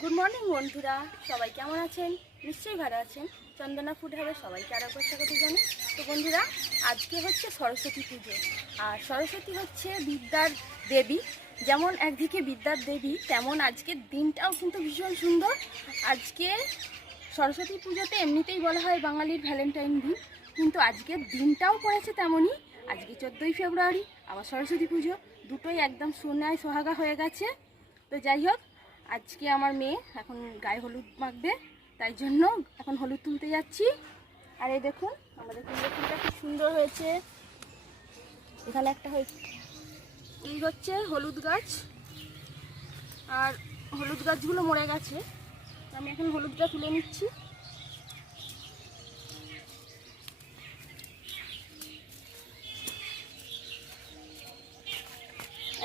Good morning বন্ধুরা, সবাই কেমন আছেন? নিশ্চয়ই ভালো আছেন। চন্দনা ফুড হাবে সবাইকে আরও একবার স্বাগত জানাই। তো বন্ধুরা, আজকে হচ্ছে সরস্বতী পুজো। আর সরস্বতী হচ্ছে বিদ্যার দেবী। যেমন একদিকে বিদ্যার দেবী, তেমন আজকের দিনটাও কিন্তু ভীষণ সুন্দর। আজকে সরস্বতী পুজোতে এমনিতেই বলা হয় বাঙালির ভ্যালেন্টাইন দিন, কিন্তু আজকের দিনটাও পড়েছে তেমনই। আজকে 14ই ফেব্রুয়ারি, আবার সরস্বতী পুজো, দুটোই একদম সোনায় সোহাগা হয়ে গেছে। তো যাই হোক, আজকে আমার মেয়ে এখন গায়ে হলুদ মাখবে, তাই জন্য এখন হলুদ তুলতে যাচ্ছি। আর এই দেখুন আমাদের কুমড়ো ফুলটা খুব সুন্দর হয়েছে। এখানে একটা হয়েছে, এই হচ্ছে হলুদ গাছ, আর হলুদ গাছগুলো মরে গেছে। আমি এখন হলুদটা তুলে নিচ্ছি।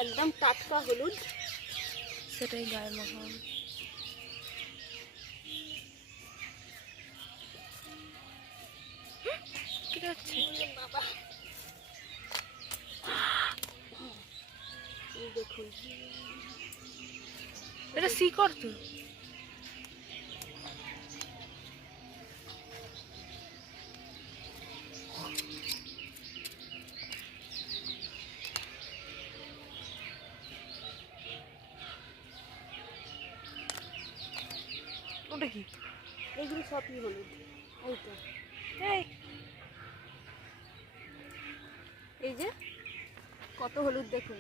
একদম টাটকা হলুদ, সেটাই গায়ে মাখাবো। বাবা দেখুন, এটা শিকড় তো। ওটা কি? এইগুলো সবই হলুদ। এই তো, এই যে কত হলুদ দেখুন।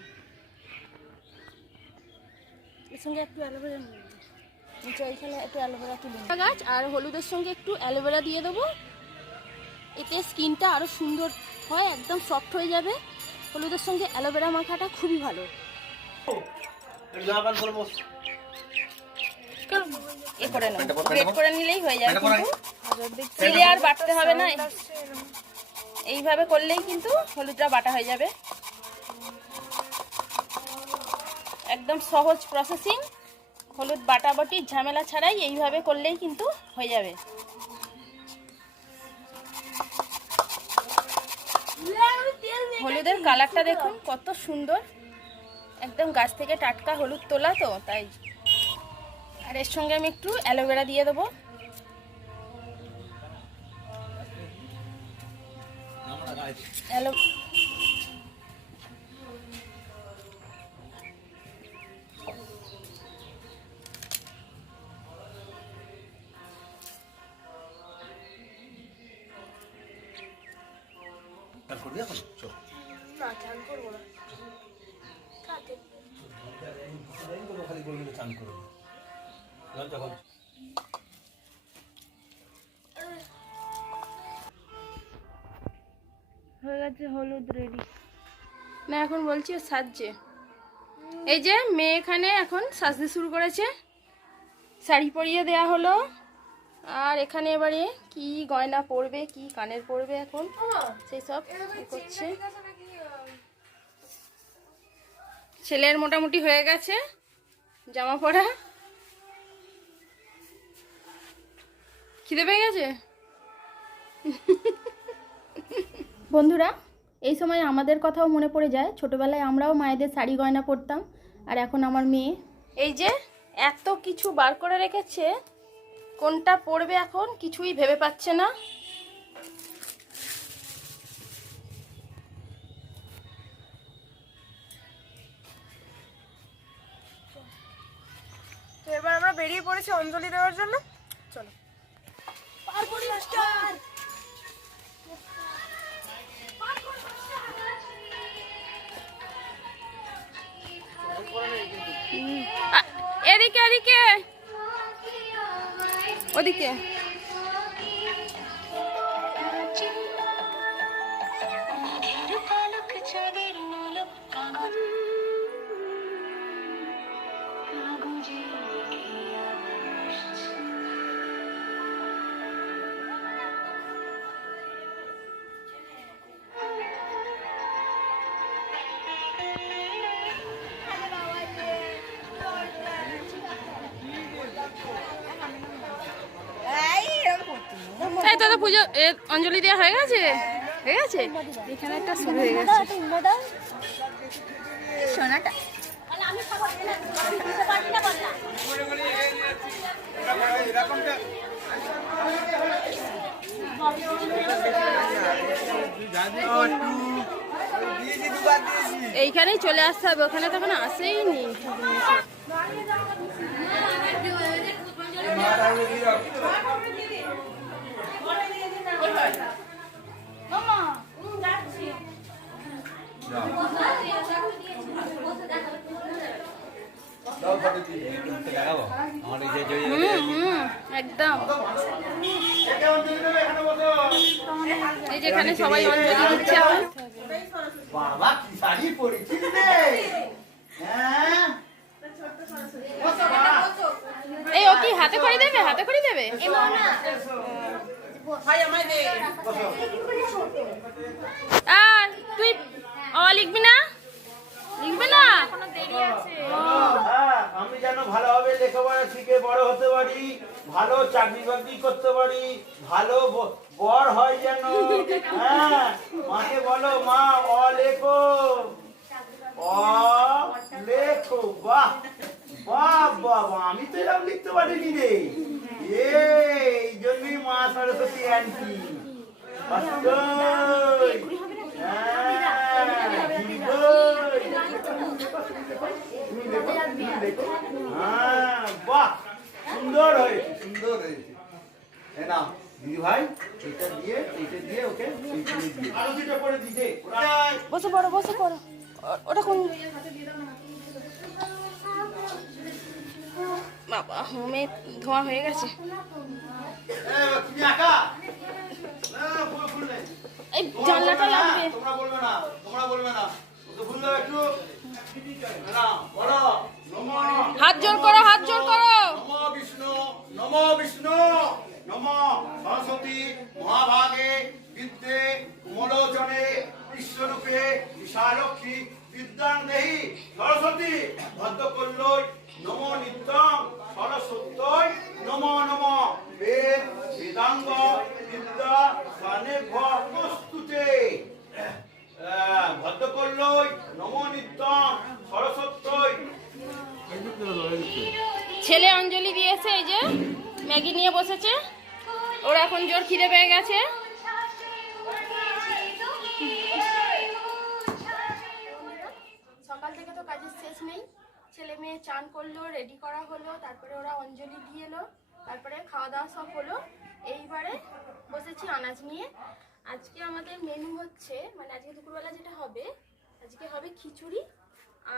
এর সঙ্গে একটু অ্যালোভেরা নিয়ে নেব, নিচে এখানে একটু অ্যালোভেরা তুলে নেব। গাছ আর হলুদের সঙ্গে একটু অ্যালোভেরা দিয়ে দেবো, এতে স্কিনটা আরও সুন্দর হয়, একদম সফট হয়ে যাবে। হলুদের সঙ্গে অ্যালোভেরা মাখাটা খুবই ভালো। এ করে নেব, গ্রেট করে নিলেই হয়ে যাবে, কিন্তু তেলে আর বাটতে হবে না। এইভাবে করলেই কিন্তু হলুদটা বাটা হয়ে যাবে। একদম সহজ প্রসেসিং, হলুদ বাটাবাটির ঝামেলা ছাড়াই এইভাবে করলেই কিন্তু হয়ে যাবে। হলুদের কালারটা দেখুন কত সুন্দর, একদম গাছ থেকে টাটকা হলুদ তোলা তো তাই। আর এর সঙ্গে আমি একটু অ্যালোভেরা দিয়ে দেবো। হয়ে গেছে হলুদ রেডি। না এখন বলছি সাজছে। এই যে মেয়ে এখানে এখন সাজতে শুরু করেছে, শাড়ি পরিয়ে দেয়া হলো। আর এখানে এবারে কি গয়না পরবে, কি কানের পরবে, এখন সেই সব করছে। ছেলের মোটামুটি হয়ে গেছে জামা পরা। খিদে পেয়ে গেছে বন্ধুরা। এই সময় আমাদের কথাও মনে পড়ে যায়, ছোটবেলায় আমরাও মায়েদের শাড়ি গয়না পরতাম। আর এখন আমার মেয়ে এই যে এত কিছু বার করে রেখেছে, কোনটা পরবে এখন কিছুই ভেবে পাচ্ছে না। তো এবার আমরা বেরিয়ে পড়েছি অঞ্জলি দেওয়ার জন্য। চলো। এদিকে এদিকে ওদিকে। এই তো পুজো অঞ্জলি দেওয়া হয়ে গেছে, হয়ে গেছে। এখানে একটা শুরু হয়ে গেছে সোনাটা। এইখানেই চলে আসতে হবে, ওখানে তো এখন আসেইনি। একদম এই যেখানে সবাই অঞ্জলি দিচ্ছে এখন। বাবা কি শাড়ি পরেছিস রে? হ্যাঁ এই ও কি হাতে করে দেবে, হাতে করে দেবে? আর তুই লিখবি না, লিখবে না? হ্যাঁ, আমি যেন ভালোভাবে লেখাপড়া শিখে বড় হতে পারি, ভালো চাকরি বাকরি করতে পারি, ভালো বর হয় যেন। হ্যাঁ, মাকে বলো মা লেখো, লেখো। বাহ বাহ বাহ, আমি তো এরকম লিখতে পারিনি রে। এই জন্যই মা সরস্বতী আন্টি। বাহ, সুন্দর হয়েছে, সুন্দর হয়েছে। না দিদি ভাই, এটা দিয়ে ওকে আরতিটা করে দিতে। বসে পড়ো, বসে পড়ো। ওটা কোন বাবা, হোমে ধোয়া হয়ে গেছে। তুমি একা এই জানলাটা লাগবে। তোমরা বলবে না, তোমরা বলবে না, ওকে ভুল দাও একটু। না বলো নমঃ, হাত জোর করো, হাত জোর করো। নমঃ বিষ্ণু, নমঃ বিষ্ণু, নমঃ সরস্বতী মহাভাগে বিদ্যে মলোচনে বিশ্বরূপে বিশালক্ষী বিদ্যাং দেহি সরস্বতী ভদ্রকল্যই নমো নিত্যং সরস্বত্যই নমো নমঃ বেদ বেদাঙ্গ বিদ্যা স্নানেভ্য নমস্তুতে। ভদ্রকল্যই নমো নিত্যং সরস্বত্যই। ছেলে অঞ্জলি দিয়েছে, এই যে ম্যাগি নিয়ে বসেছে। ওরা এখন জোর খিদে পেয়ে গেছে। সকাল থেকে তো কাজের শেষ নেই। ছেলে মেয়ে চান করলো, রেডি করা হলো, তারপরে ওরা অঞ্জলি দিয়ে এলো, তারপরে খাওয়া দাওয়া সব হলো। এইবারে বসেছি আনাজ নিয়ে। আজকে আমাদের মেনু হচ্ছে, মানে আজকে দুপুরবেলা যেটা হবে, আজকে হবে খিচুড়ি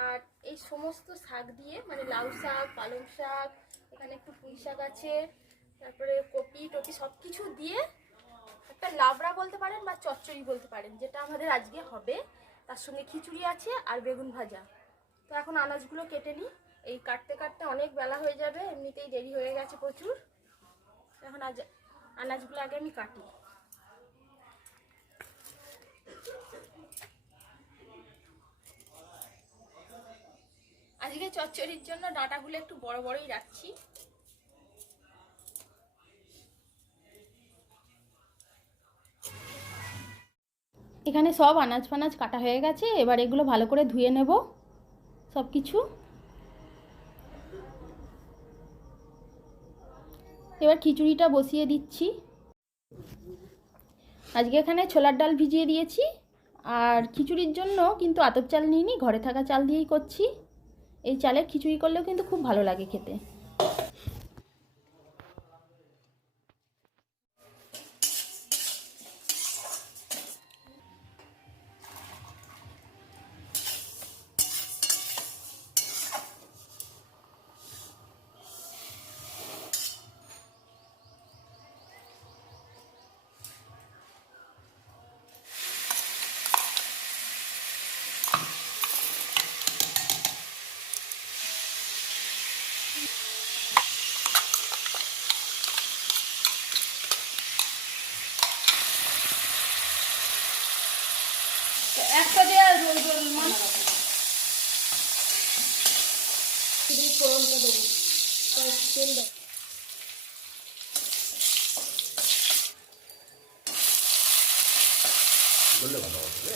আর এই সমস্ত শাক দিয়ে, মানে লাউ শাক, পালং শাক, এখানে একটু পুঁই শাক আছে, তারপরে কপি টপি সব কিছু দিয়ে একটা লাবড়া বলতে পারেন বা চচ্চড়ি বলতে পারেন, যেটা আমাদের আজকে হবে। তার সঙ্গে খিচুড়ি আছে আর বেগুন ভাজা। তো এখন আনাজগুলো কেটে নিই, এই কাটতে কাটতে অনেক বেলা হয়ে যাবে, এমনিতেই দেরি হয়ে গেছে প্রচুর। এখন আনাজগুলো আগে আমি কাটি। আজকে চচ্চড়ির জন্য ডাঁটাগুলো একটু বড় বড়ই রাখছি। এখানে সব আনাজ ফানাজ কাটা হয়ে গেছে। এবার এগুলো ভালো করে ধুয়ে নেব সব কিছু। এবার খিচুড়িটা বসিয়ে দিচ্ছি। আজকে এখানে ছোলার ডাল ভিজিয়ে দিয়েছি, আর খিচুড়ির জন্য কিন্তু আতপ চাল নিইনি, ঘরে থাকা চাল দিয়েই করছি। এই চালের খিচুড়ি করলেও কিন্তু খুব ভালো লাগে খেতে। একটা দেওয়া রোল রোল মানে ফোড়নটা দেবো, তেল দেবো। বললে ভালো হবে।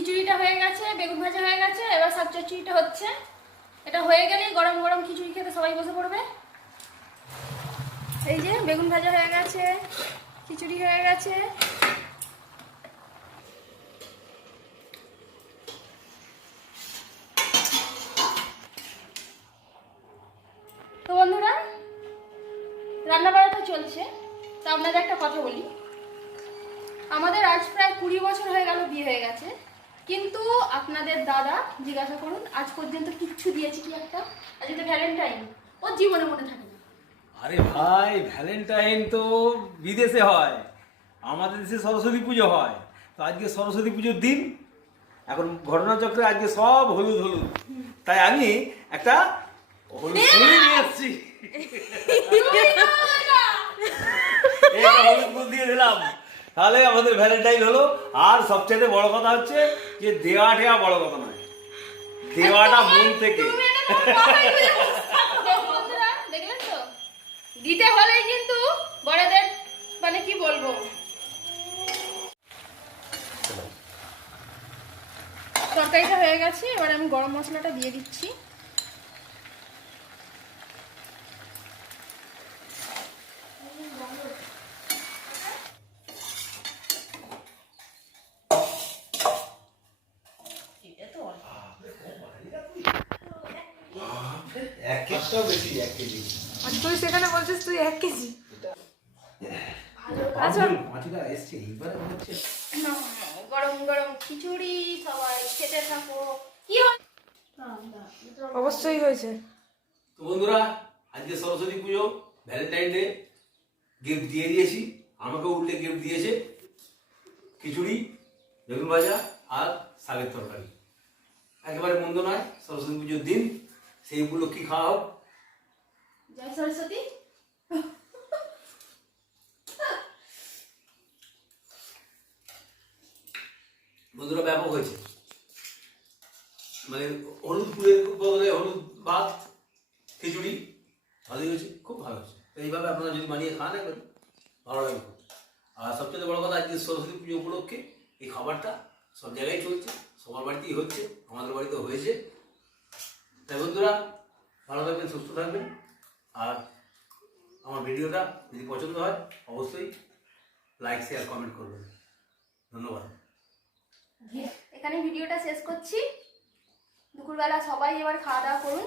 খিচুড়িটা হয়ে গেছে, বেগুন ভাজা হয়ে গেছে, এবার শাক চচ্চড়িটা হচ্ছে। এটা হয়ে গেলেই গরম গরম খিচুড়ি খেতে সবাই বসে পড়বে। এই যে বেগুন ভাজা হয়ে গেছে, খিচুড়ি হয়ে গেছে। তো বন্ধুরা, রান্না বান্নাটা চলছে। তো আপনাদের একটা কথা বলি, আমাদের আজ প্রায় 20 বছর হয়ে গেল বিয়ে হয়ে গেছে, কিন্তু আপনাদের দাদা জিজ্ঞাসা করুন আজ পর্যন্ত কিচ্ছু দিয়েছে কি একটা? আজকে তো ভ্যালেন্টাইন, ওর জীবনে মনে থাকে না। আরে ভাই, ভ্যালেন্টাইন তো বিদেশে হয়, আমাদের দেশে সরস্বতী পুজো হয়। তো আজকে সরস্বতী পুজোর দিন, এখন ঘটনাচক্রে আজকে সব হলুদ হলুদ, তাই আমি একটা হলুদ ফুল নিয়ে এসেছি। একটা হলুদ ফুল দিয়ে দিলাম, তাহলে আমাদের ভ্যালেন্টাইন হলো। আর সবচেয়ে বড় কথা হচ্ছে যে দেওয়া ঠেয়া বড় কথা নয়, দেওয়াটা মন থেকে। বন্ধুরা দেখলেন তো, দিতে হলেই কিন্তু বড়দের মানে কি বলবো। তরকারিটা হয়ে গেছে, এবার আমি গরম মশলাটা দিয়ে দিচ্ছি। এক কেজিটাও বেশি, 1 কেজি। আর তুই সেখানে বলছিস তুই 1 কেজি। আচ্ছা মাটিটা এসছে এইবারে হচ্ছে। গরম গরম খিচুড়ি, সবাই খেতে থাকো। কি হয়? অবশ্যই হয়েছে। তো বন্ধুরা, আজকে সরস্বতী পুজো, ভ্যালেন্টাইন ডে, গিফট দিয়ে দিয়েছি। আমাকেও উল্টে গিফট দিয়েছে খিচুড়ি, বেগুন ভাজা আর শাকের তরকারি। একেবারে মন্দ নয়, সরস্বতী পুজোর দিন সেই উপলক্ষে খাওয়া হোক। জয় সরস্বতী। বন্ধুরা, ব্যাপক হয়েছে, মানে হলুদ ফুলের বদলে হলুদ ভাত, খিচুড়ি ভালোই হয়েছে, খুব ভালো হয়েছে। তো এইভাবে আপনারা যদি বানিয়ে খান একবার, ভালো লাগবে। আর সবচেয়ে বড় কথা, আজকে সরস্বতী পুজো উপলক্ষে এই খাবারটা সব জায়গায় চলছে, সবার বাড়িতেই হচ্ছে, আমাদের বাড়িতেও হয়েছে। তাই বন্ধুরা, ভালো থাকবেন, সুস্থ থাকবেন। আর আমার ভিডিওটা যদি পছন্দ হয় অবশ্যই লাইক, শেয়ার, কমেন্ট করবেন। ধন্যবাদ। এখানে ভিডিওটা শেষ করছি। দুপুরবেলা সবাই এবার খাওয়া দাওয়া করুন।